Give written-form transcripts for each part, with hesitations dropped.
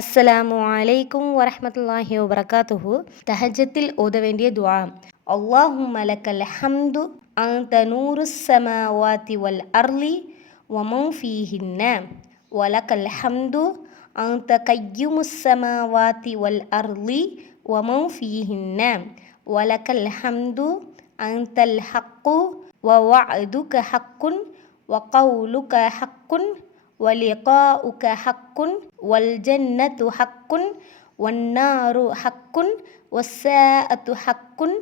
அஸ்ஸலாமு அலைக்கும் வரஹ்மத்துல்லாஹி வபரகாத்துஹு. தஹஜத்தில் ஓத வேண்டிய துஆ. அல்லாஹும்ம லக்கல் ஹம்து அன்த நூருஸ் ஸமாவாதி வல் அர்லி வமன் ஃபீஹின்ன வலக்கல் ஹம்து அன்த கய்யுமுஸ் ஸமாவாதி வல் அர்லி வமன் ஃபீஹின்ன வலக்கல் ஹம்து அன்தல் ஹக்கு வவஅதுக ஹக்குன் வகவுலுக ஹக்குன் வலிகாஉக ஹக்குன் வல்ஜன்னத்து ஹக்குன் வன்னாரு ஹக்குன் வஸ்ஸாஅத்து ஹக்குன்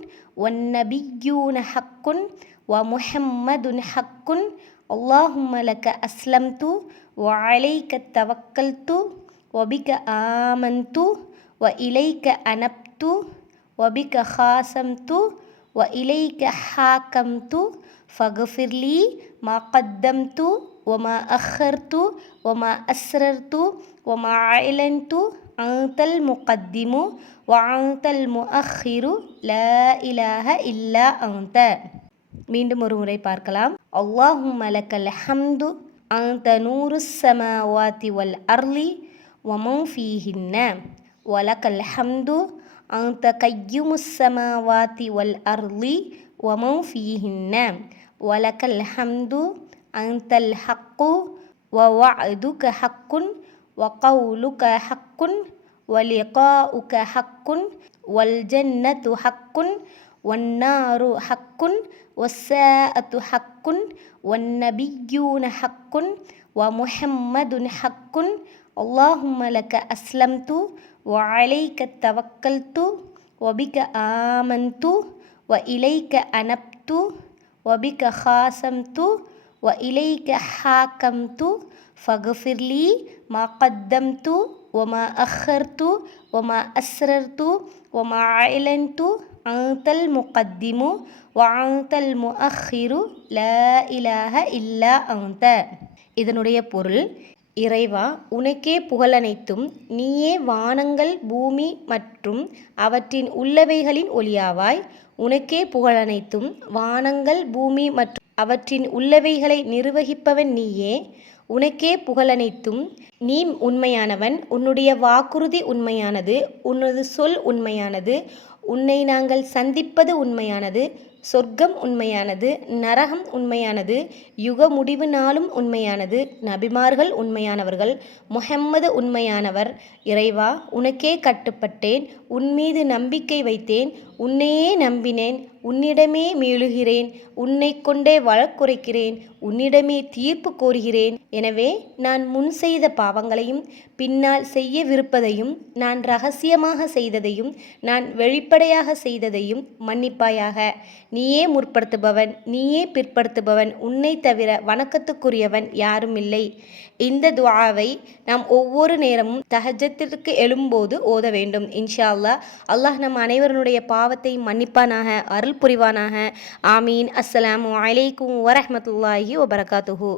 வன்னபிய்யூன ஹக்குன் வமுஹம்மதுன் ஹக்குன். அல்லாஹும்ம லக அஸ்லம்து வஅலைக தவக்கல்து வபிக ஆமன்து வஇலைக அனப்து வபிக ஹாசம்து வஇலைக ஹாக்கம்து ஃபக்ஃபிர்லி மா கத்தம்து வமா அஹர்து வமா அஸ்ரர்து வமா அலன்து அன்தல் முகத்திமு வஅன்தல் முஅஹிரு லா இலாஹ இல்லா அன்த. மீண்டும் ஒரு முறை பார்க்கலாம். அல்லாஹும்ம லக்கல் ஹம்து அன்த நூருஸ் ஸமாவாதி வல் அர்லி வமன் ஃபீஹின்ன வலக்கல் ஹம்து அன்த கய்யுமுஸ் ஸமாவாதி வல் அர்லி வமன் ஃபீஹின்ன வலக்கல் ஹம்து அன்தல் ஹக்கு வவஅதுக ஹக்குன் வகவுலுக ஹக்குன் வலிகாஉக ஹக்குன் வல்ஜன்னத்து ஹக்குன் வன்னாரு ஹக்குன் வஸ்ஸாஅத்து ஹக்குன் வன்னபிய்யூன ஹக்குன் வமுஹம்மதுன் ஹக்குன். அல்லாஹும்ம லக அஸ்லம்து வஅலைக தவக்கல்து வபிக ஆமன்து வஇலைக அனப்து வபிக ஹாசம்து வஇலைக ஹாக்கம்து ஃபக்ஃபிர்லி மா கத்தம்து வமா அஹர்து வமா அஸ்ரர்து வமா அலன்து அன்தல் முகத்திமு வஅன்தல் முஅஹிரு லா இலாஹ இல்லா அன்த. இதனுடைய பொருள்: இறைவா, உனக்கே புகழனைத்தும். நீயே வானங்கள், பூமி மற்றும் அவற்றின் உள்ளவைகளின் ஒளியாவாய். உனக்கே புகழனைத்தும். வானங்கள், பூமி மற்றும் அவற்றின் உள்ளவைகளை நிர்வகிப்பவன் நீயே. உனக்கே புகழனைத்தும். நீ உண்மையானவன். உன்னுடைய வாக்குறுதி உண்மையானது. உனது சொல் உண்மையானது. உன்னை நாங்கள் சந்திப்பது உண்மையானது. சொர்க்கம் உண்மையானது. நரகம் உண்மையானது. யுக முடிவு நாளும் உண்மையானது. நபிமார்கள் உண்மையானவர்கள். முஹம்மது உண்மையானவர். இறைவா, உனக்கே கட்டுப்பட்டேன். உன்மீது நம்பிக்கை வைத்தேன். உன்னையே நம்பினேன். உன்னிடமே மீளுகிறேன். உன்னை கொண்டே வழக்குரைக்கிறேன். உன்னிடமே தீர்ப்பு கோருகிறேன். எனவே நான் முன் செய்த பாவங்களையும் பின்னால் செய்யவிருப்பதையும் நான் இரகசியமாக செய்ததையும் நான் வெளிப்படையாக செய்ததையும் மன்னிப்பாயாக. நீயே முற்படுத்துபவன், நீயே பிற்படுத்துபவன். உன்னை தவிர வணக்கத்துக்குரியவன் யாரும் இல்லை. இந்த துஆவை நாம் ஒவ்வொரு நேரமும் தஹஜ்ஜத்திற்கு எழும்போது ஓத வேண்டும். இன்ஷா அல்லாஹ். அல்லாஹ் நம் அனைவருடைய பாவத்தை மன்னிப்பானாக, அருள் புரிவானாக. ஆமீன். அஸ்ஸலாமு அலைக்கும் வரஹ்மத்துல்லாஹி வபரகாத்துஹு.